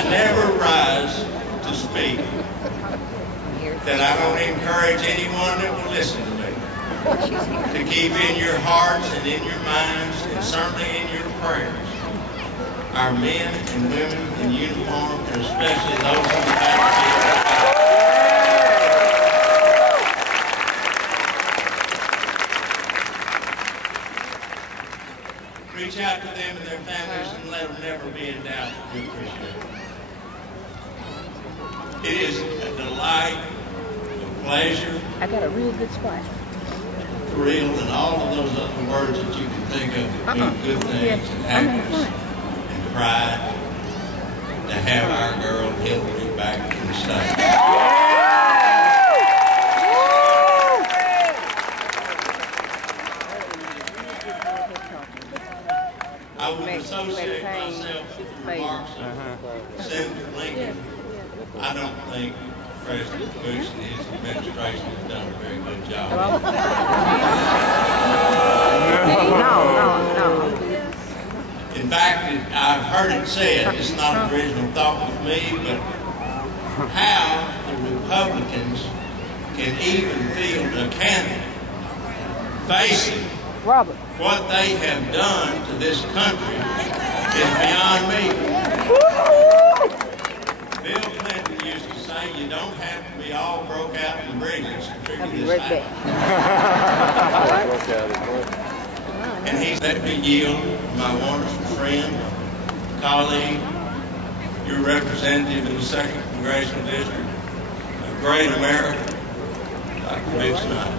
I never rise to speak that I don't encourage anyone that will listen to me to keep in your hearts and in your minds and certainly in your prayers our men and women in uniform, and especially those on the battlefield. Reach out to them and their families and let them never be in doubt that we appreciate it. It is a delight, a pleasure. I got a real good spot. Thrill, and all of those other words that you can think of to do good things and happiness and pride to have our girl Hillary back in the state. I would associate myself with the remarks of Senator Lincoln. I don't think President Bush and his administration has done a very good job. No. In fact, I've heard it said, it's not an original thought with me, but how the Republicans can even field a candidate facing what they have done to this country is beyond me. Bill Clinton used to say, you don't have to be all broke out in bridges to figure this out. And let me yield my wonderful friend, colleague, your representative in the 2nd Congressional District, a great American, Dr. Vic Snyder.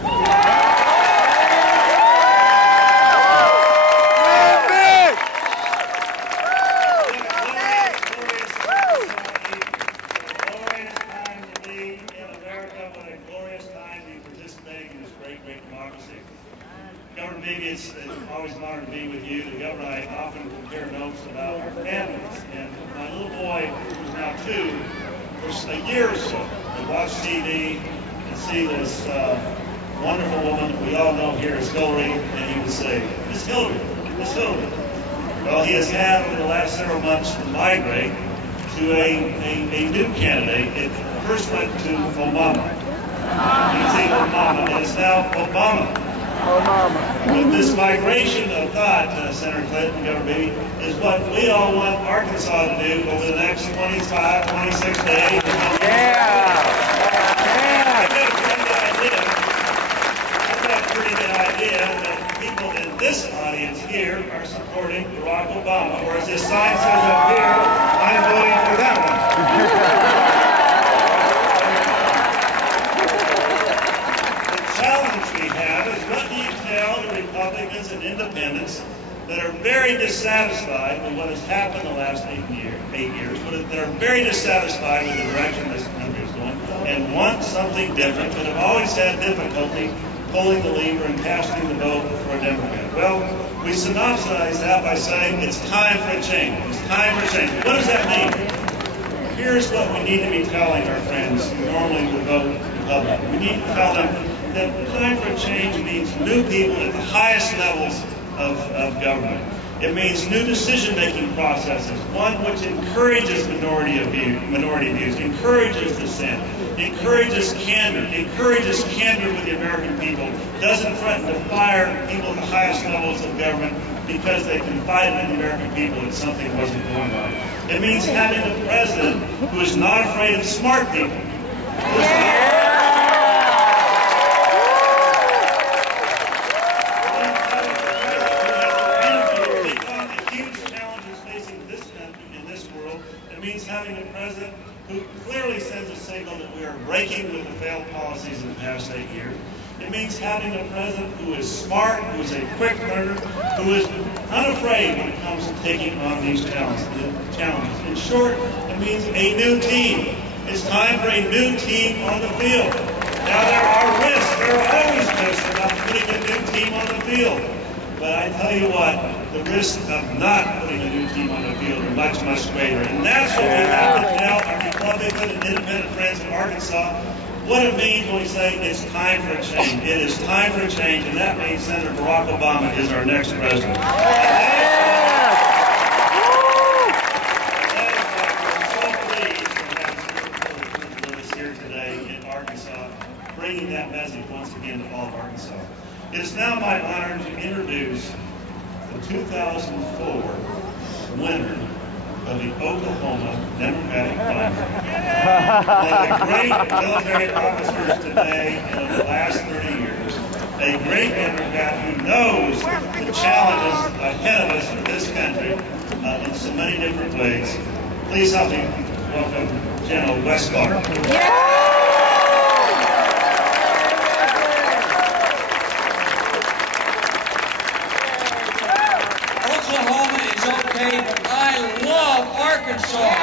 Governor, maybe it's always an honor to be with you. The Governor and I often compare notes about our families. And my little boy, who's now 2, for a year or so, would watch TV and see this wonderful woman that we all know here as Hillary, and he would say, Miss Hillary, Miss Hillary. Well, he has had over the last several months to migrate to a new candidate. It first went to Obama. You see Obama, and it's now Obama. But this migration of thought, Senator Clinton, Governor Beatty, is what we all want Arkansas to do over the next 25, 26 days. I've got a pretty good idea that people in this audience here are supporting Barack Obama, whereas this sign says up here, I'm voting for that one. Republicans and independents that are very dissatisfied with what has happened the last 8 years, that are very dissatisfied with the direction this country is going, and want something different, but have always had difficulty pulling the lever and casting the vote for a Democrat. Well, we synopsize that by saying it's time for a change. It's time for a change. What does that mean? Here's what we need to be telling our friends who normally would vote Republican. We need to tell them that time for change means new people at the highest levels of government. It means new decision-making processes, one which encourages minority views, encourages dissent, encourages candor with the American people, doesn't threaten to fire people at the highest levels of government because they confided in the American people that something wasn't going on. It means having a president who is not afraid of smart people, having a president who clearly sends a signal that we are breaking with the failed policies of the past 8 years. It means having a president who is smart, who is a quick learner, who is unafraid when it comes to taking on these challenges. In short, it means a new team. It's time for a new team on the field. Now there are risks, there are always risks about putting a new team on the field. But I tell you what, the risks of not putting a new team on the field are much, much greater. And that's what we have to tell our Republican and independent friends in Arkansas, what it means when we say it's time for a change. It is time for a change, and that means Senator Barack Obama is our next president. That is why we're so 2004 winner of the Oklahoma Democratic primary. One of the great military officers today and of the last 30 years. A great Democrat who knows the challenges ahead of us for this country in so many different ways. Please help me welcome General Wes Clark. Oklahoma is okay, but I love Arkansas.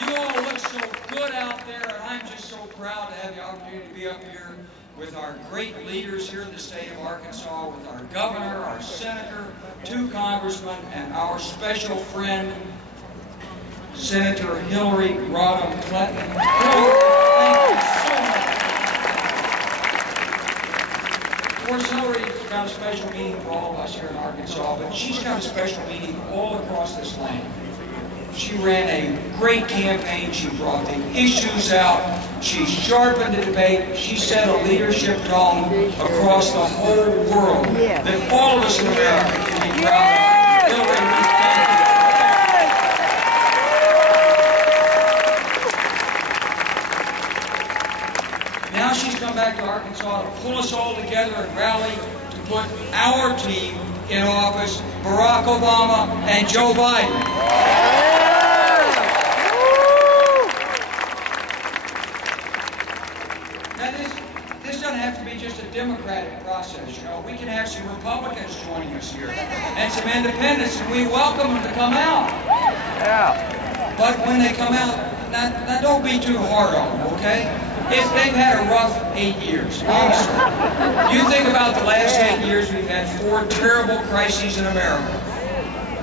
You all look so good out there, and I'm just so proud to have the opportunity to be up here with our great leaders here in the state of Arkansas, with our governor, our senator, 2 congressmen, and our special friend, Senator Hillary Rodham Clinton. Hillary, thank you so much. Of course, Hillary's got a special meaning for all of us here in Arkansas, but she's got a special meaning all across this land. She ran a great campaign. She brought the issues out. She sharpened the debate. She set a leadership tone across the whole world that all of us in America can be proud of. Hillary, we thank you. Now she's come back to Arkansas to pull us all together and rally to put our team in office, Barack Obama and Joe Biden. Now this doesn't have to be just a Democratic process, you know. We can have some Republicans joining us here and some independents, and we welcome them to come out. But when they come out, now don't be too hard on them, okay? They've had a rough 8 years, honestly. You think about the last 8 years, we've had 4 terrible crises in America.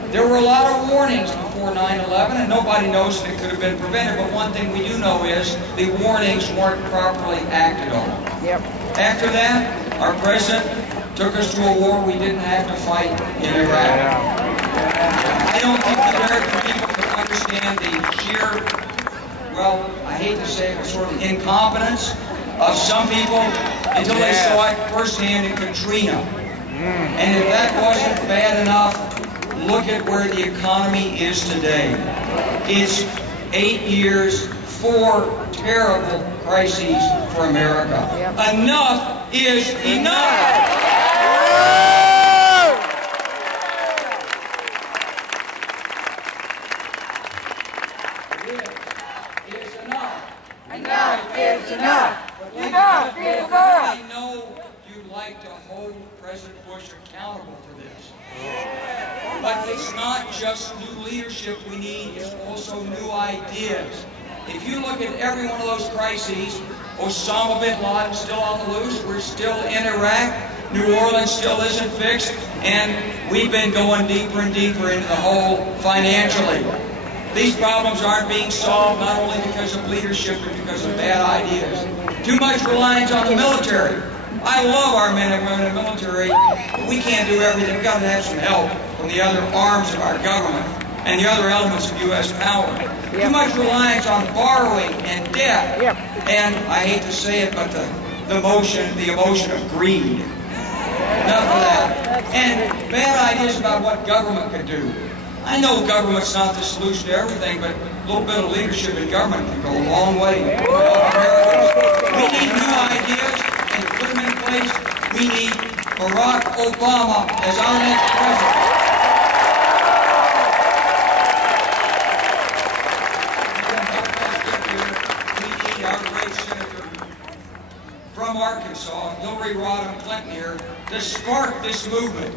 There were a lot of warnings before 9/11, and nobody knows if it could have been prevented, but one thing we do know is the warnings weren't properly acted on. After that, our president took us to a war we didn't have to fight in Iraq. I don't think the American people can understand the sheer, well, I hate to say it, but sort of incompetence of some people until they saw it firsthand in Katrina. And if that wasn't bad enough, look at where the economy is today. It's 8 years, 4 terrible crises for America. Enough is enough! I know you'd like to hold President Bush accountable for this. But it's not just new leadership we need, it's also new ideas. If you look at every one of those crises, Osama bin Laden's still on the loose, we're still in Iraq, New Orleans still isn't fixed, and we've been going deeper and deeper into the hole financially. These problems aren't being solved not only because of leadership, but because of bad ideas. Too much reliance on the military. I love our men and women in the military, but we can't do everything. We've got to have some help from the other arms of our government and the other elements of U.S. power. Too much reliance on borrowing and debt. And I hate to say it, but the emotion of greed. Enough of that. And bad ideas about what government could do. I know government's not the solution to everything, but a little bit of leadership in government can go a long way to help Americans. We need new ideas, and to put them in place, we need Barack Obama as our next president. We need our great senator from Arkansas, Hillary Rodham Clinton here, to spark this movement.